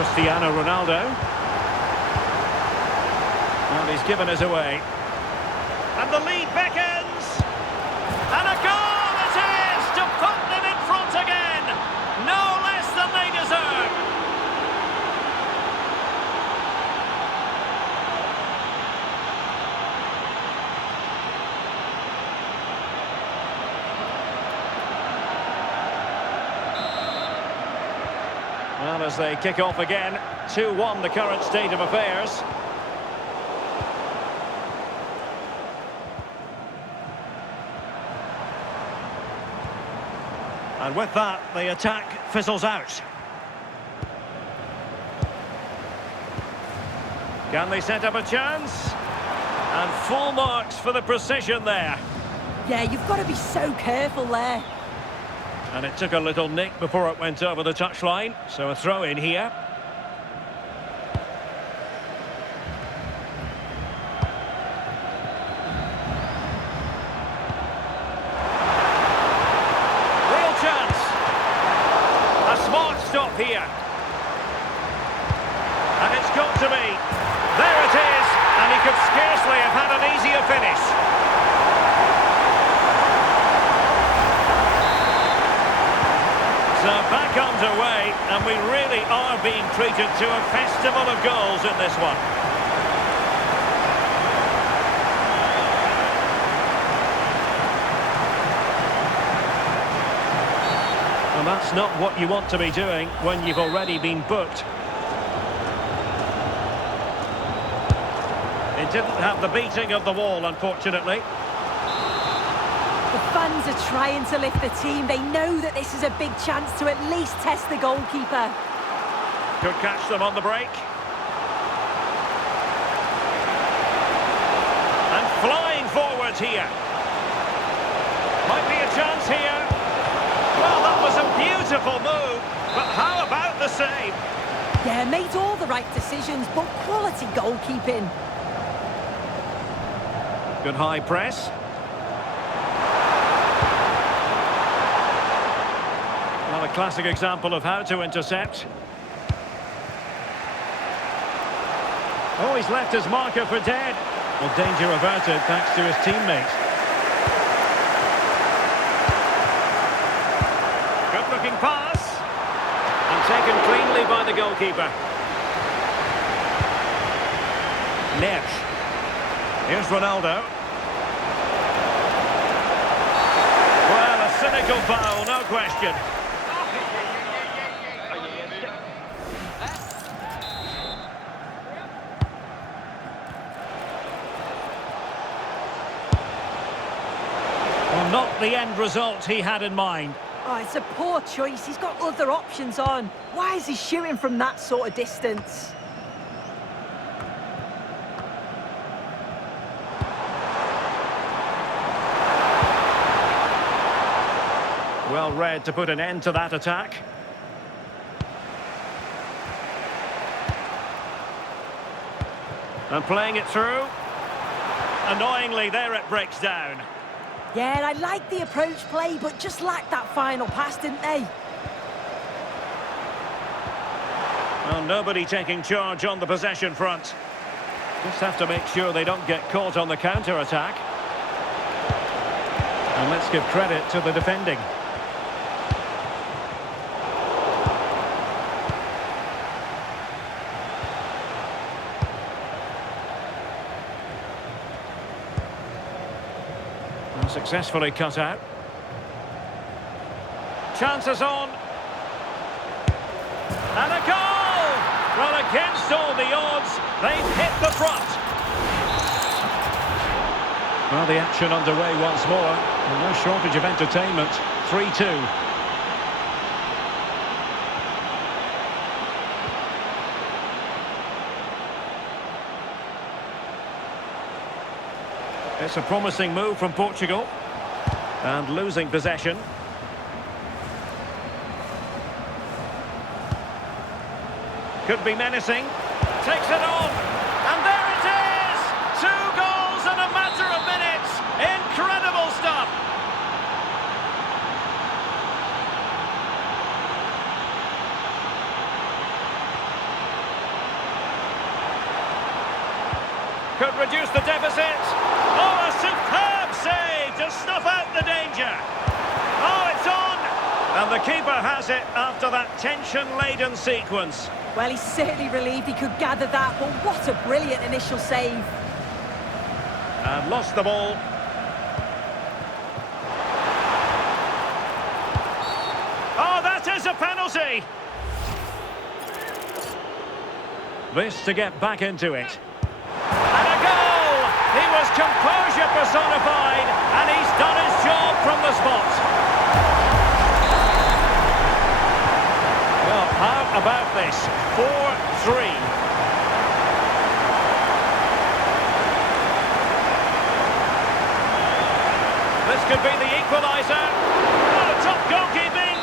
Cristiano Ronaldo. And he's given us away. And the lead beckons. And a goal it is to put them in front again. No less than they deserve. Well, as they kick off again, 2-1 the current state of affairs. And with that, the attack fizzles out. Can they set up a chance? And full marks for the precision there. Yeah, you've got to be so careful there. And it took a little nick before it went over the touchline, so a throw in here. Real chance. A smart stop here. And it's got to be. There it is, and he could scarcely have had an easier finish. So back underway, and we really are being treated to a festival of goals in this one. And that's not what you want to be doing when you've already been booked. It didn't have the beating of the wall, unfortunately. The fans are trying to lift the team. They know that this is a big chance to at least test the goalkeeper. Could catch them on the break. And flying forwards here. Might be a chance here. Well, that was a beautiful move, but how about the save? Yeah, made all the right decisions, but quality goalkeeping. Good high press. Well, a classic example of how to intercept. Oh, he's left his marker for dead. Well, danger averted thanks to his teammate. Good-looking pass. And taken cleanly by the goalkeeper. Neves. Here's Ronaldo. Well, a cynical foul, no question. Well, not the end result he had in mind. Oh, it's a poor choice. He's got other options on. Why is he shooting from that sort of distance? Well read to put an end to that attack. And playing it through. Annoyingly, there it breaks down. Yeah, I like the approach play, but just lacked that final pass, didn't they? Well, nobody taking charge on the possession front. Just have to make sure they don't get caught on the counter-attack. And let's give credit to the defending. Successfully cut out. Chances on. And a goal! Well, against all the odds, they've hit the front. Well, the action underway once more. And no shortage of entertainment. 3-2. It's a promising move from Portugal. And losing possession. Could be menacing. Takes it on. And there it is! 2 goals in a matter of minutes. Incredible stuff. Could reduce the deficit. Oh, a superb save to snuff out the danger. Oh, it's on. And the keeper has it after that tension-laden sequence. Well, he's certainly relieved he could gather that, but what a brilliant initial save. And lost the ball. Oh, that is a penalty. This to get back into it. And a goal! He was composure personified, and he's done his job from the spot. Well, how about this? 4-3. This could be the equaliser. Oh, top goalkeeping.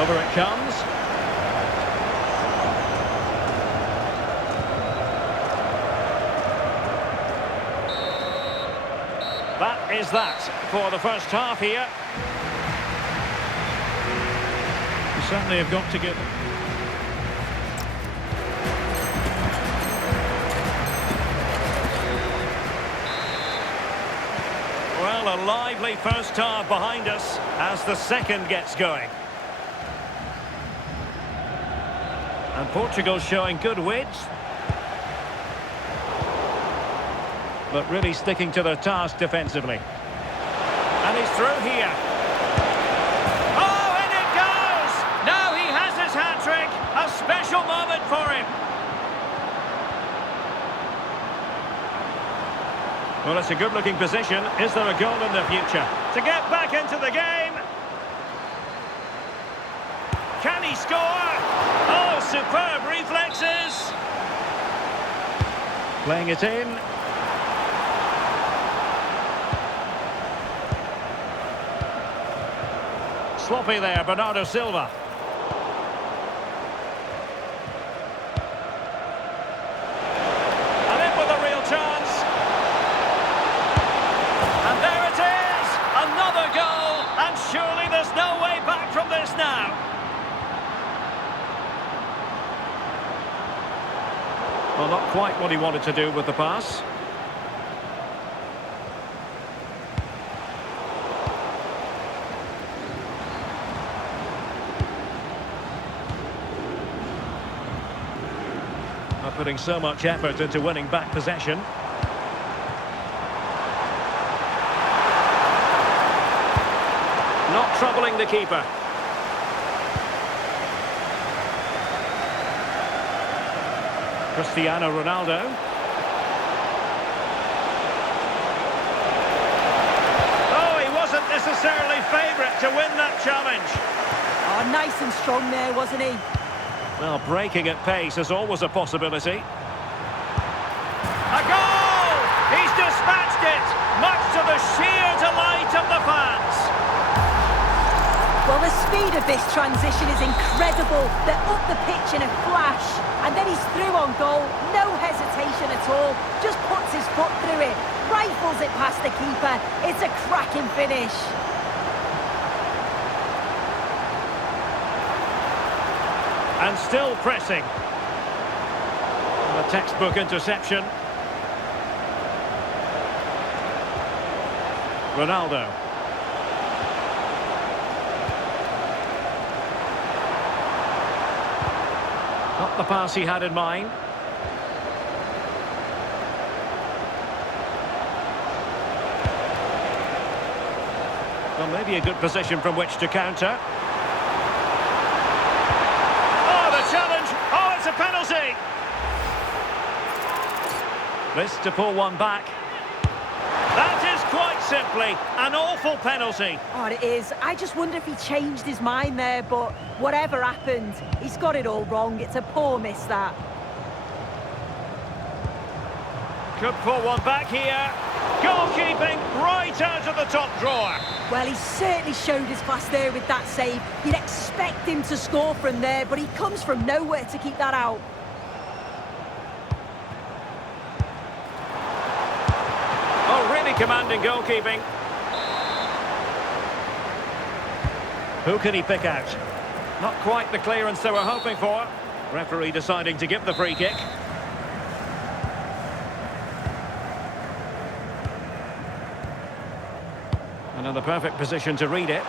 Over it comes. That is that for the first half here. You certainly have got to give it. Well, a lively first half behind us as the second gets going. And Portugal showing good width, but really sticking to their task defensively. And he's through here. Oh, and it goes! Now he has his hat-trick. A special moment for him. Well, it's a good-looking position. Is there a goal in the future? To get back into the game. Can he score? Oh, superb reflexes. Playing it in. Sloppy there, Bernardo Silva. And in with a real chance. And there it is! Another goal! And surely there's no way back from this now. Well, not quite what he wanted to do with the pass. Not putting so much effort into winning back possession. Not troubling the keeper. Cristiano Ronaldo. Oh, he wasn't necessarily favourite to win that challenge. Oh, nice and strong there, wasn't he? Well, breaking at pace is always a possibility. A goal! He's dispatched it, much to the sheer delight of the fans. Well, the speed of this transition is incredible. They're up the pitch in a flash. And then he's through on goal. No hesitation at all. Just puts his foot through it. Rifles it past the keeper. It's a cracking finish. And still pressing. And a textbook interception. Ronaldo. Not the pass he had in mind. Well, maybe a good position from which to counter. Oh, the challenge! Oh, it's a penalty! This to pull one back. That is quite simply an awful penalty. Oh, it is. I just wonder if he changed his mind there, but whatever happened, he's got it all wrong. It's a poor miss, that. Could pull one back here. Goalkeeping right out of the top drawer. Well, he certainly showed his class there with that save. You'd expect him to score from there, but he comes from nowhere to keep that out. Oh, really commanding goalkeeping. Who can he pick out? Not quite the clearance they were hoping for. Referee deciding to give the free kick. And in the perfect position to read it.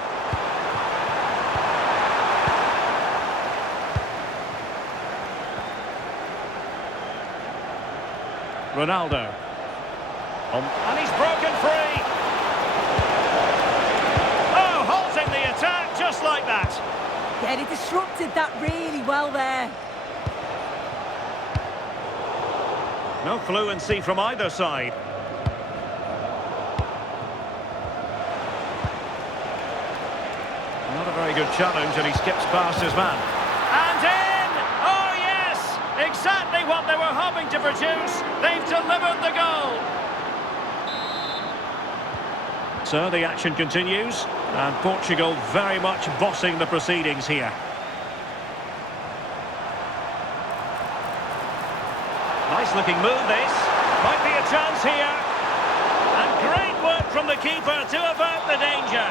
Ronaldo. And he's broken free. Oh, halting the attack just like that. Yeah, he disrupted that really well there. No fluency from either side. Not a very good challenge, and he skips past his man. And in! Oh, yes! Exactly what they were hoping to produce. They've delivered the goal. So the action continues, and Portugal very much bossing the proceedings here. Nice looking move this. Might be a chance here. And great work from the keeper to avert the danger.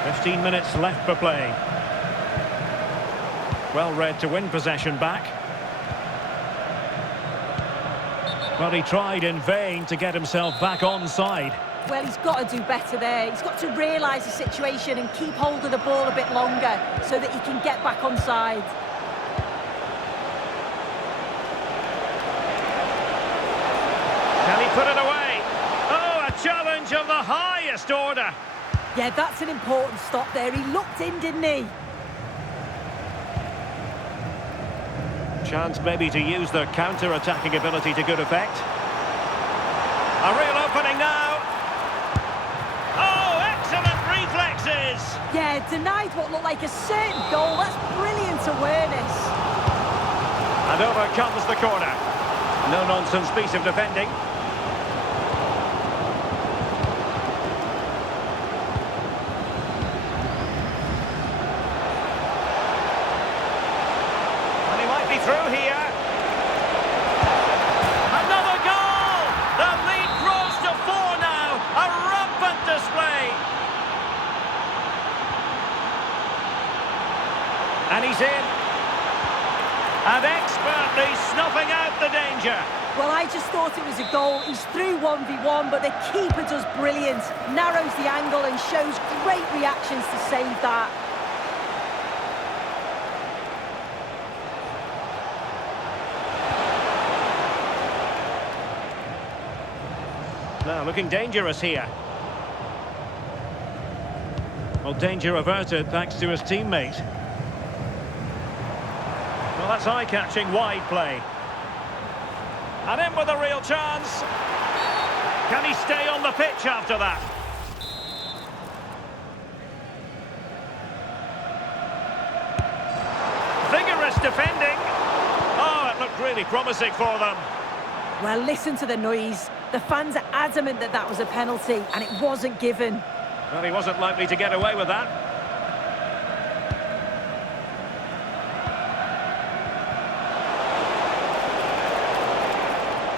15 minutes left for play. Well read to win possession back. Well, he tried in vain to get himself back onside. Well, he's got to do better there. He's got to realise the situation and keep hold of the ball a bit longer so that he can get back onside. Can he put it away? Oh, a challenge of the highest order. Yeah, that's an important stop there. He looked in, didn't he? Chance maybe to use their counter-attacking ability to good effect. A real opening now. Oh, excellent reflexes. Yeah, denied what looked like a certain goal. That's brilliant awareness. And over comes the corner. No-nonsense piece of defending. Through here. Another goal! The lead grows to 4 now. A rampant display. And he's in. And expertly snuffing out the danger. Well, I just thought it was a goal. He's through 1v1, but the keeper does brilliant. Narrows the angle and shows great reactions to save that. Now, looking dangerous here. Well, danger averted thanks to his teammate. Well, that's eye-catching wide play. And in with a real chance. Can he stay on the pitch after that? Vigorous defending. Oh, it looked really promising for them. Well, listen to the noise. The fans are adamant that that was a penalty, and it wasn't given. Well, he wasn't likely to get away with that.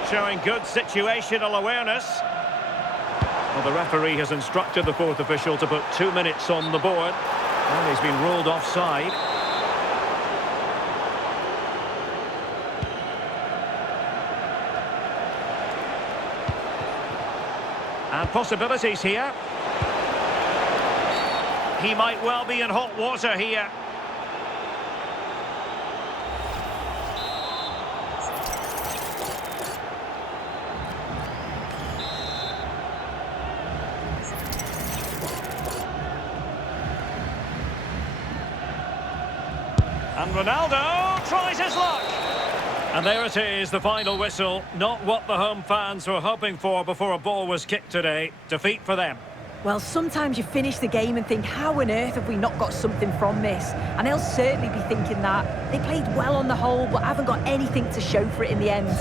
Showing good situational awareness. Well, the referee has instructed the fourth official to put 2 minutes on the board. And he's been ruled offside. And possibilities here. He might well be in hot water here. And Ronaldo tries his luck. And there it is, the final whistle. Not what the home fans were hoping for before a ball was kicked today. Defeat for them. Well, sometimes you finish the game and think, how on earth have we not got something from this? And they'll certainly be thinking that. They played well on the whole, but haven't got anything to show for it in the end.